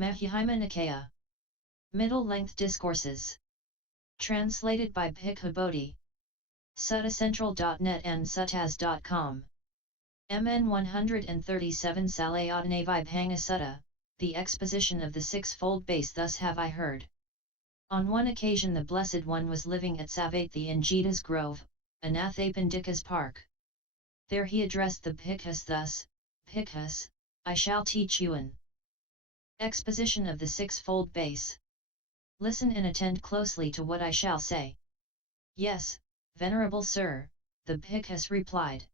Majjhima Nikaya. Middle-length discourses. Translated by Bhikkhu Bodhi. Suttacentral.net and suttaz.com. MN 137 Salayodhanavibhanga Sutta, the exposition of the Sixfold Base. Thus have I heard. On one occasion the Blessed One was living at Savatthi in Jeta's Grove, Anathapindika's park. There he addressed the Bhikkhus thus: Bhikkhus, I shall teach you an exposition of the Sixfold Base. Listen and attend closely to what I shall say. Yes, Venerable Sir, the Bhikkhus replied.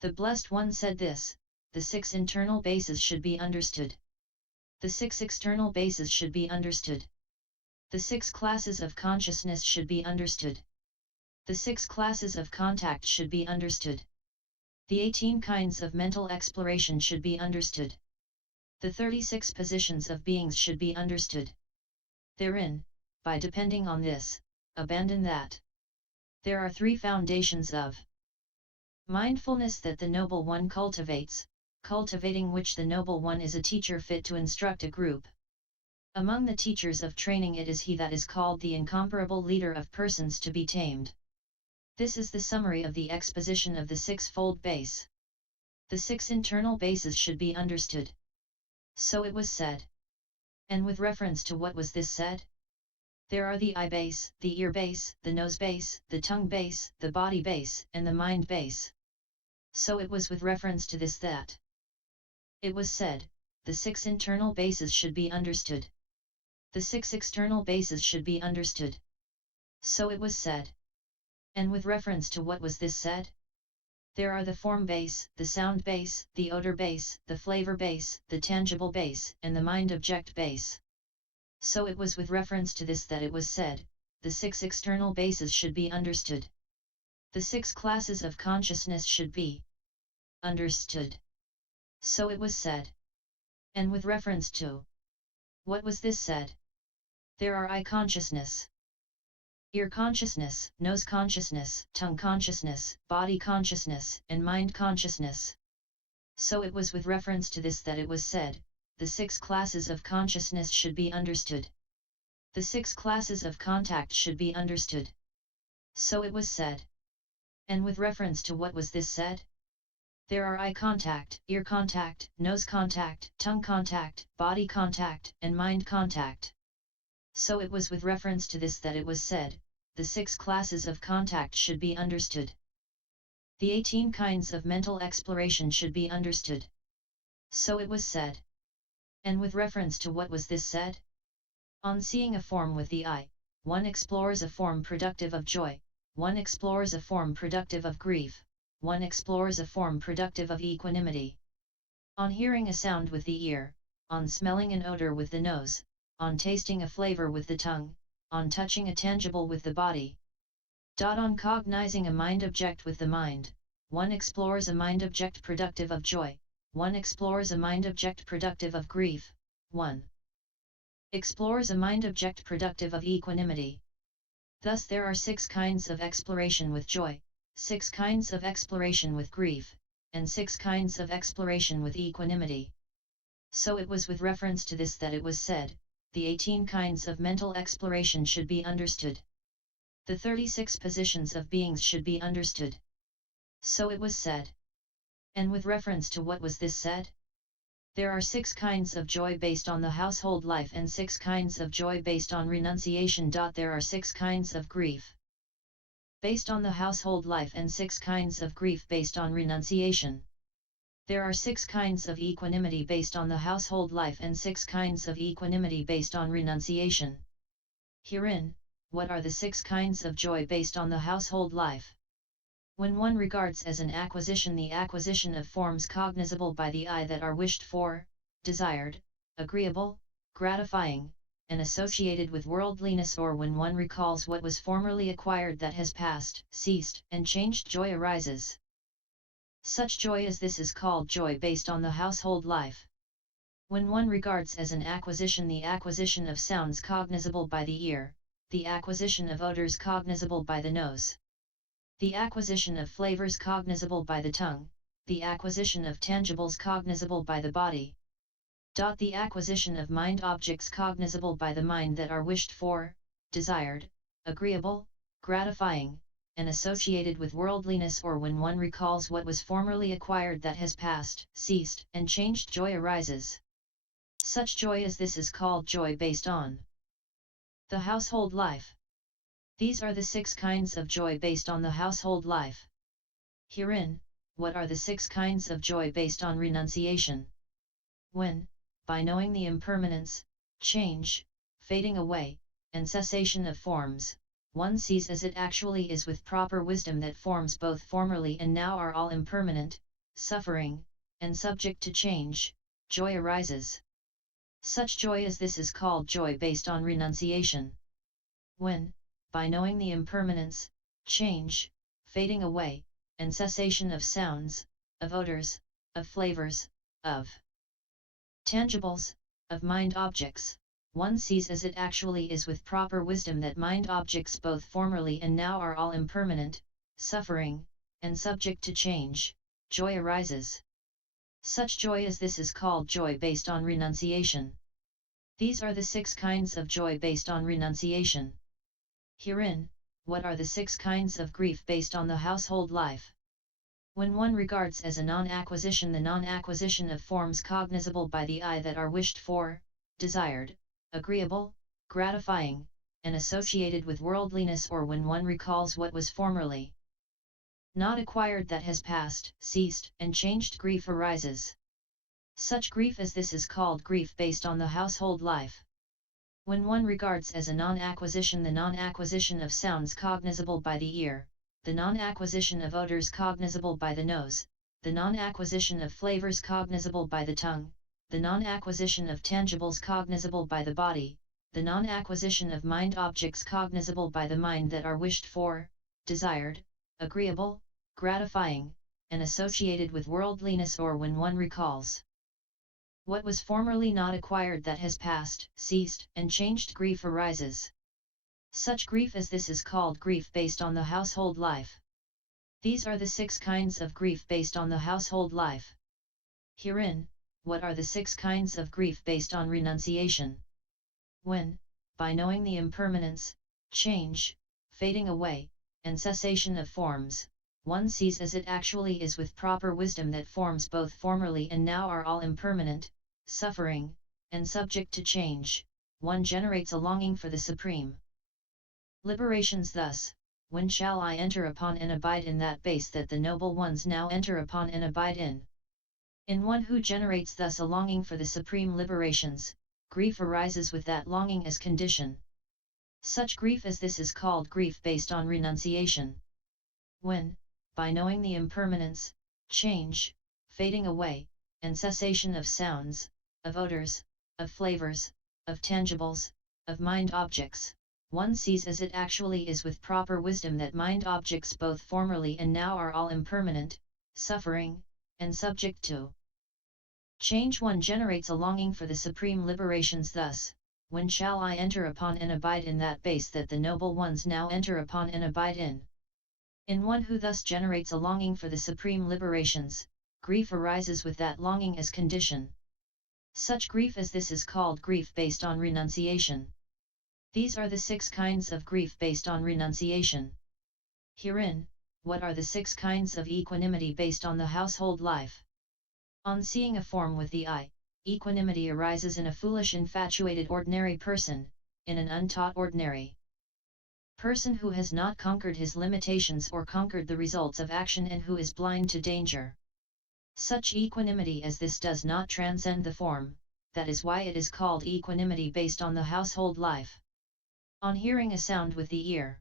The Blessed One said this: the 6 internal bases should be understood. The 6 external bases should be understood. The 6 classes of consciousness should be understood. The 6 classes of contact should be understood. The 18 kinds of mental exploration should be understood. The 36 positions of beings should be understood. Therein, by depending on this, abandon that. There are 3 foundations of mindfulness that the Noble One cultivates, cultivating which the Noble One is a teacher fit to instruct a group. Among the teachers of training it is he that is called the incomparable leader of persons to be tamed. This is the summary of the exposition of the Sixfold Base. The 6 internal bases should be understood. So it was said. And with reference to what was this said? There are the eye base, the ear base, the nose base, the tongue base, the body base, and the mind base. So it was with reference to this that it was said, the 6 internal bases should be understood. The 6 external bases should be understood. So it was said. And with reference to what was this said? There are the form base, the sound base, the odor base, the flavor base, the tangible base, and the mind object base. So it was with reference to this that it was said, the 6 external bases should be understood. The 6 classes of consciousness should be understood. So it was said. And with reference to what was this said? There are eye consciousness, ear consciousness, nose consciousness, tongue consciousness, body consciousness, and mind consciousness. So it was with reference to this that it was said, the 6 classes of consciousness should be understood. The 6 classes of contact should be understood. So it was said. And with reference to what was this said? There are eye contact, ear contact, nose contact, tongue contact, body contact, and mind contact. So it was with reference to this that it was said, the 6 classes of contact should be understood. The 18 kinds of mental exploration should be understood. So it was said. And with reference to what was this said? On seeing a form with the eye, one explores a form productive of joy, one explores a form productive of grief, one explores a form productive of equanimity. On hearing a sound with the ear, on smelling an odor with the nose, on tasting a flavor with the tongue, on touching a tangible with the body. On cognizing a mind object with the mind, one explores a mind object productive of joy, one explores a mind object productive of grief, one explores a mind object productive of equanimity. Thus there are 6 kinds of exploration with joy, 6 kinds of exploration with grief, and 6 kinds of exploration with equanimity. So it was with reference to this that it was said, the 18 kinds of mental exploration should be understood. The 36 positions of beings should be understood. So it was said. And with reference to what was this said? There are 6 kinds of joy based on the household life and 6 kinds of joy based on renunciation. There are 6 kinds of grief based on the household life and 6 kinds of grief based on renunciation. There are 6 kinds of equanimity based on the household life and 6 kinds of equanimity based on renunciation. Herein, what are the 6 kinds of joy based on the household life? When one regards as an acquisition the acquisition of forms cognizable by the eye that are wished for, desired, agreeable, gratifying, and associated with worldliness, or when one recalls what was formerly acquired that has passed, ceased, and changed, joy arises. Such joy as this is called joy based on the household life. When one regards as an acquisition the acquisition of sounds cognizable by the ear, the acquisition of odors cognizable by the nose, the acquisition of flavors cognizable by the tongue, the acquisition of tangibles cognizable by the body, The acquisition of mind objects cognizable by the mind that are wished for, desired, agreeable, gratifying, and associated with worldliness, or when one recalls what was formerly acquired that has passed, ceased, and changed, joy arises. Such joy as this is called joy based on the household life. These are the 6 kinds of joy based on the household life. Herein, what are the 6 kinds of joy based on renunciation? When, by knowing the impermanence, change, fading away, and cessation of forms, one sees as it actually is with proper wisdom that forms both formerly and now are all impermanent, suffering, and subject to change, joy arises. Such joy as this is called joy based on renunciation. When, by knowing the impermanence, change, fading away, and cessation of sounds, of odors, of flavors, of tangibles, of mind objects, one sees as it actually is with proper wisdom that mind objects both formerly and now are all impermanent, suffering, and subject to change, joy arises. Such joy as this is called joy based on renunciation. These are the 6 kinds of joy based on renunciation. Herein, what are the 6 kinds of grief based on the household life? When one regards as a non-acquisition the non-acquisition of forms cognizable by the eye that are wished for, desired, agreeable, gratifying, and associated with worldliness, or when one recalls what was formerly not acquired that has passed, ceased, and changed, grief arises. Such grief as this is called grief based on the household life. When one regards as a non-acquisition the non-acquisition of sounds cognizable by the ear, the non-acquisition of odors cognizable by the nose, the non-acquisition of flavors cognizable by the tongue, the non-acquisition of tangibles cognizable by the body, the non-acquisition of mind objects cognizable by the mind that are wished for, desired, agreeable, gratifying, and associated with worldliness, or when one recalls what was formerly not acquired that has passed, ceased, and changed, grief arises. Such grief as this is called grief based on the household life. These are the 6 kinds of grief based on the household life. Herein, what are the 6 kinds of grief based on renunciation? When, by knowing the impermanence, change, fading away, and cessation of forms, one sees as it actually is with proper wisdom that forms both formerly and now are all impermanent, suffering, and subject to change, one generates a longing for the supreme liberations. Thus, when shall I enter upon and abide in that base that the noble ones now enter upon and abide in? In one who generates thus a longing for the supreme liberations, grief arises with that longing as condition. Such grief as this is called grief based on renunciation. When, by knowing the impermanence, change, fading away, and cessation of sounds, of odors, of flavors, of tangibles, of mind objects, one sees as it actually is with proper wisdom that mind objects both formerly and now are all impermanent, suffering, and subject to change, one generates a longing for the supreme liberations. Thus, when shall I enter upon and abide in that base that the noble ones now enter upon and abide in? In one who thus generates a longing for the supreme liberations, grief arises with that longing as condition. Such grief as this is called grief based on renunciation. These are the 6 kinds of grief based on renunciation. Herein, what are the 6 kinds of equanimity based on the household life? On seeing a form with the eye, equanimity arises in a foolish infatuated ordinary person, in an untaught ordinary person who has not conquered his limitations or conquered the results of action and who is blind to danger. Such equanimity as this does not transcend the form, that is why it is called equanimity based on the household life. On hearing a sound with the ear,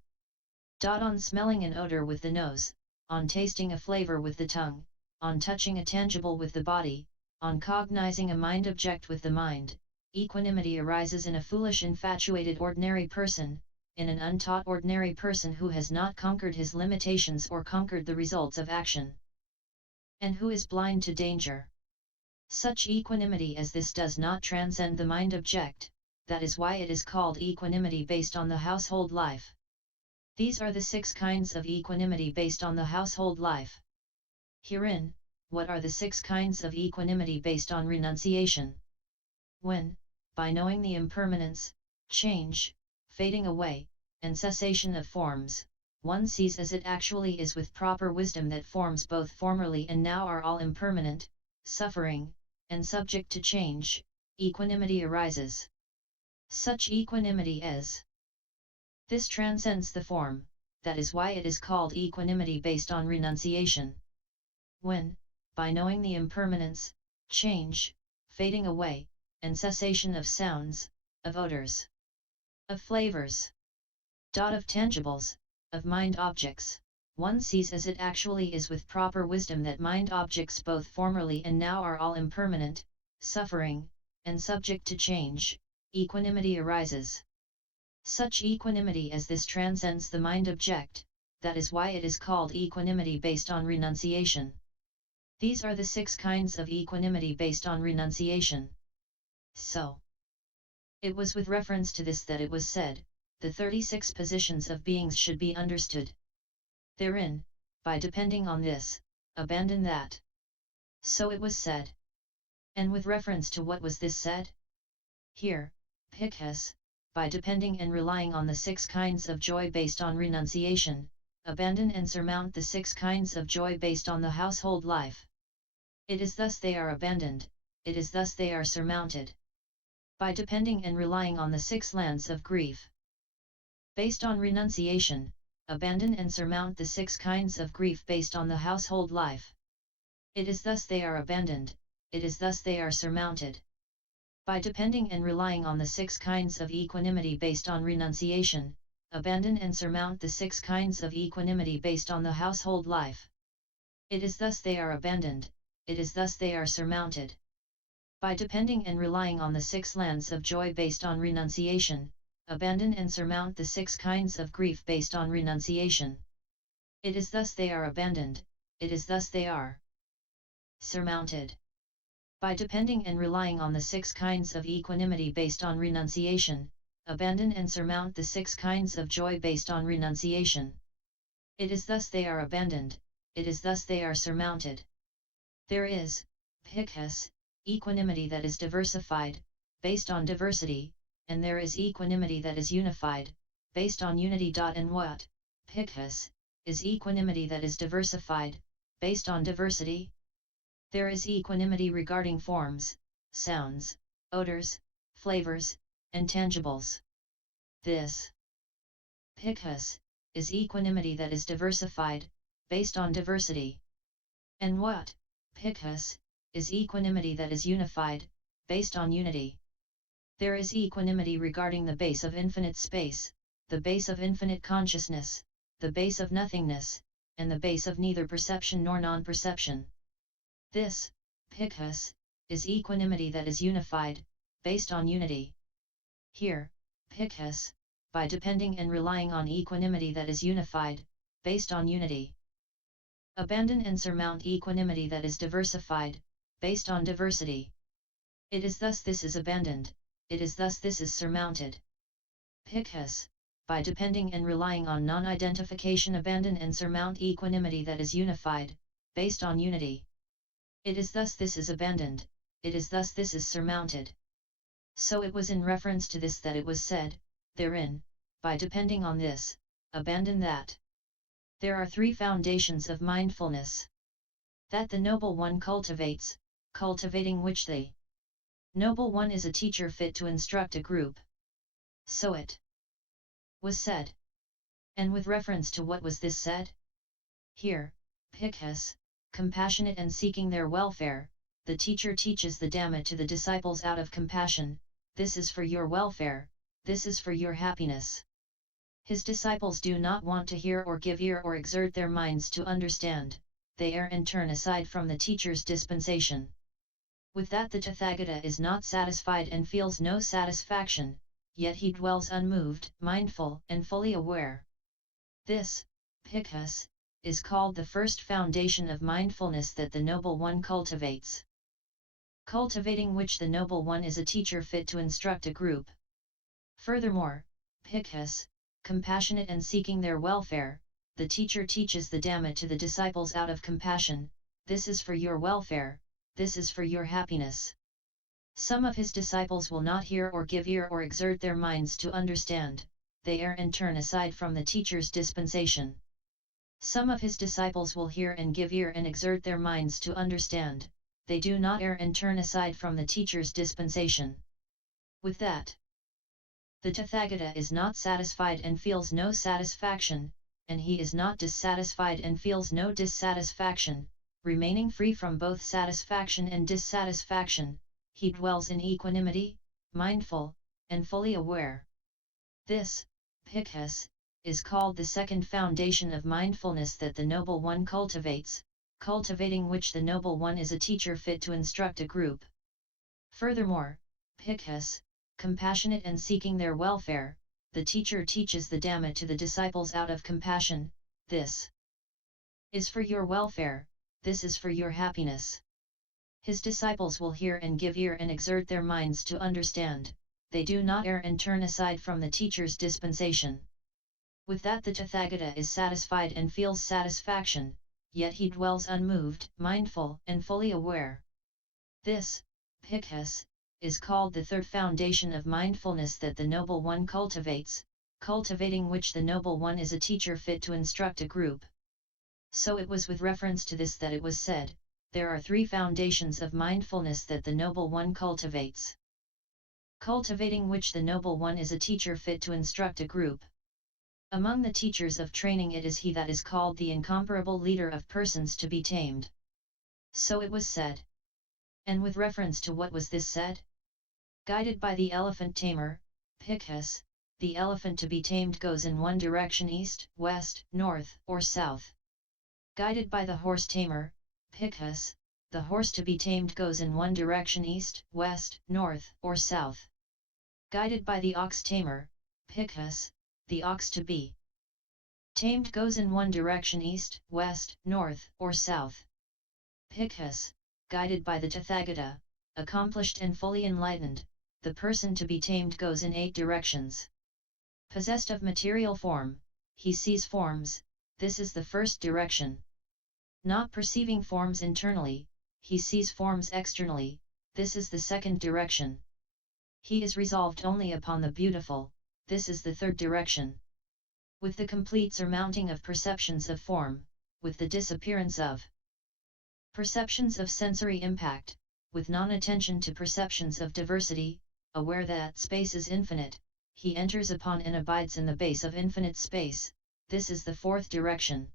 on smelling an odor with the nose, on tasting a flavor with the tongue, on touching a tangible with the body, on cognizing a mind object with the mind, equanimity arises in a foolish infatuated ordinary person, in an untaught ordinary person who has not conquered his limitations or conquered the results of action, and who is blind to danger. Such equanimity as this does not transcend the mind object, that is why it is called equanimity based on the household life. These are the 6 kinds of equanimity based on the household life. Herein, what are the 6 kinds of equanimity based on renunciation? when, by knowing the impermanence, change, fading away, and cessation of forms, one sees as it actually is with proper wisdom that forms both formerly and now are all impermanent, suffering, and subject to change, equanimity arises. Such equanimity as this transcends the form, that is why it is called equanimity based on renunciation. When, by knowing the impermanence, change, fading away, and cessation of sounds, of odors, of flavors, of tangibles, of mind objects, one sees as it actually is with proper wisdom that mind objects both formerly and now are all impermanent, suffering, and subject to change, equanimity arises. Such equanimity as this transcends the mind object, that is why it is called equanimity based on renunciation. These are the 6 kinds of equanimity based on renunciation. So, it was with reference to this that it was said, the 36 positions of beings should be understood. Therein, by depending on this, abandon that. So it was said. And with reference to what was this said? Here, Bhikkhus, by depending and relying on the 6 kinds of joy based on renunciation, abandon and surmount the 6 kinds of joy based on the household life. It is thus they are abandoned, it is thus they are surmounted. By depending and relying on the 6 lands of grief based on renunciation, abandon and surmount the 6 kinds of grief based on the household life. It is thus they are abandoned, it is thus they are surmounted. By depending and relying on the 6 kinds of equanimity based on renunciation, abandon and surmount the 6 kinds of equanimity based on the household life. It is thus they are abandoned, it is thus they are surmounted. By depending and relying on the 6 lands of joy based on renunciation, abandon and surmount the 6 kinds of grief based on renunciation. It is thus they are abandoned, it is thus they are surmounted. By depending and relying on the 6 kinds of equanimity based on renunciation, abandon and surmount the 6 kinds of joy based on renunciation. It is thus they are abandoned, it is thus they are surmounted. There is, Bhikkhus, equanimity that is diversified, based on diversity, and there is equanimity that is unified, based on unity. And what, Bhikkhus, is equanimity that is diversified, based on diversity? There is equanimity regarding forms, sounds, odors, flavors, and tangibles. This, Bhikkhus, is equanimity that is diversified, based on diversity. And what, Bhikkhus, is equanimity that is unified, based on unity? There is equanimity regarding the base of infinite space, the base of infinite consciousness, the base of nothingness, and the base of neither perception nor non-perception. This, Bhikkhus, is equanimity that is unified, based on unity. Here, Bhikkhus, by depending and relying on equanimity that is unified, based on unity. Abandon and surmount equanimity that is diversified, based on diversity. It is thus this is abandoned, it is thus this is surmounted. Bhikkhus, by depending and relying on non-identification abandon and surmount equanimity that is unified, based on unity. It is thus this is abandoned, it is thus this is surmounted. So it was in reference to this that it was said, therein, by depending on this, abandon that. There are 3 foundations of mindfulness that the Noble One cultivates, cultivating which the Noble One is a teacher fit to instruct a group. So it was said. And with reference to what was this said? Here, Bhikkhus, compassionate and seeking their welfare, the teacher teaches the Dhamma to the disciples out of compassion, this is for your welfare, this is for your happiness. His disciples do not want to hear or give ear or exert their minds to understand, they err and turn aside from the teacher's dispensation. With that the Tathagata is not satisfied and feels no satisfaction, yet he dwells unmoved, mindful and fully aware. This, Bhikkhus, is called the first foundation of mindfulness that the Noble One cultivates. Cultivating which the Noble One is a teacher fit to instruct a group. Furthermore, Bhikkhus, compassionate and seeking their welfare, the teacher teaches the Dhamma to the disciples out of compassion, this is for your welfare, this is for your happiness. Some of his disciples will not hear or give ear or exert their minds to understand, they err and turn aside from the teacher's dispensation. Some of his disciples will hear and give ear and exert their minds to understand, they do not err and turn aside from the teacher's dispensation. With that, the Tathagata is not satisfied and feels no satisfaction, and he is not dissatisfied and feels no dissatisfaction, remaining free from both satisfaction and dissatisfaction, he dwells in equanimity, mindful, and fully aware. This, Bhikkhus, is called the second foundation of mindfulness that the Noble One cultivates, cultivating which the Noble One is a teacher fit to instruct a group. Furthermore, Bhikkhus, compassionate and seeking their welfare, the teacher teaches the Dhamma to the disciples out of compassion, this is for your welfare, this is for your happiness. His disciples will hear and give ear and exert their minds to understand, they do not err and turn aside from the teacher's dispensation. With that the Tathagata is satisfied and feels satisfaction, yet he dwells unmoved, mindful, and fully aware. This, Bhikkhus, is called the third foundation of mindfulness that the Noble One cultivates, cultivating which the Noble One is a teacher fit to instruct a group. So it was with reference to this that it was said, there are three foundations of mindfulness that the Noble One cultivates, cultivating which the Noble One is a teacher fit to instruct a group. Among the teachers of training it is he that is called the incomparable leader of persons to be tamed. So it was said. And with reference to what was this said? Guided by the elephant tamer, Bhikkhus, the elephant to be tamed goes in one direction east, west, north, or south. Guided by the horse tamer, Bhikkhus, the horse to be tamed goes in one direction east, west, north, or south. Guided by the ox tamer, Bhikkhus, the ox to be tamed goes in one direction east, west, north, or south. Bhikkhus, guided by the Tathagata, accomplished and fully enlightened, the person to be tamed goes in 8 directions. Possessed of material form, he sees forms, this is the first direction. Not perceiving forms internally, he sees forms externally, this is the second direction. He is resolved only upon the beautiful, this is the third direction. With the complete surmounting of perceptions of form, with the disappearance of perceptions of sensory impact, with non-attention to perceptions of diversity, aware that space is infinite, he enters upon and abides in the base of infinite space, this is the fourth direction.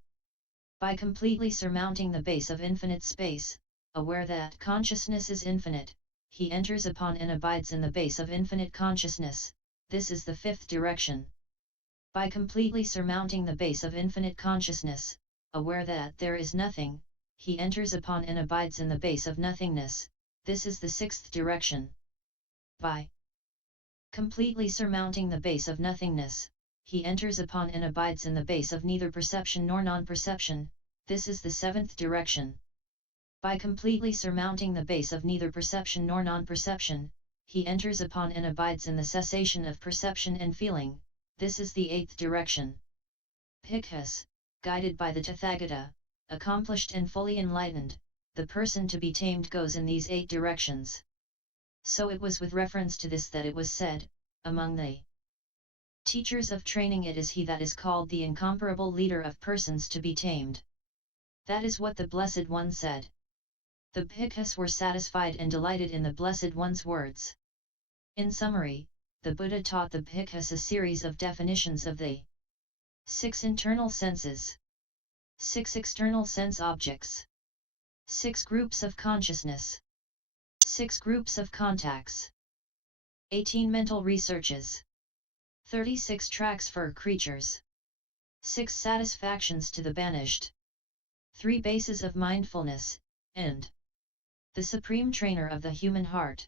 By completely surmounting the base of infinite space, aware that consciousness is infinite, he enters upon and abides in the base of infinite consciousness, this is the fifth direction. By completely surmounting the base of infinite consciousness, aware that there is nothing, he enters upon and abides in the base of nothingness, this is the sixth direction. By completely surmounting the base of nothingness, he enters upon and abides in the base of neither perception nor non-perception, this is the seventh direction. By completely surmounting the base of neither perception nor non-perception, he enters upon and abides in the cessation of perception and feeling, this is the eighth direction. Bhikkhus, guided by the Tathagata, accomplished and fully enlightened, the person to be tamed goes in these 8 directions. So it was with reference to this that it was said, among the teachers of training it is he that is called the incomparable leader of persons to be tamed. That is what the Blessed One said. The Bhikkhus were satisfied and delighted in the Blessed One's words. In summary, the Buddha taught the Bhikkhus a series of definitions of the 6 internal senses, 6 external sense objects, 6 groups of consciousness, 6 groups of contacts, 18 mental researches, 36 tracks for creatures, 6 satisfactions to the banished, 3 bases of mindfulness, and the supreme trainer of the human heart.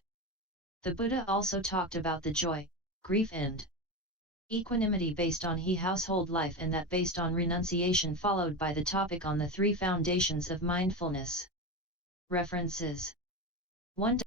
The Buddha also talked about the joy, grief and equanimity based on household life, and that based on renunciation, followed by the topic on the 3 foundations of mindfulness. References 1.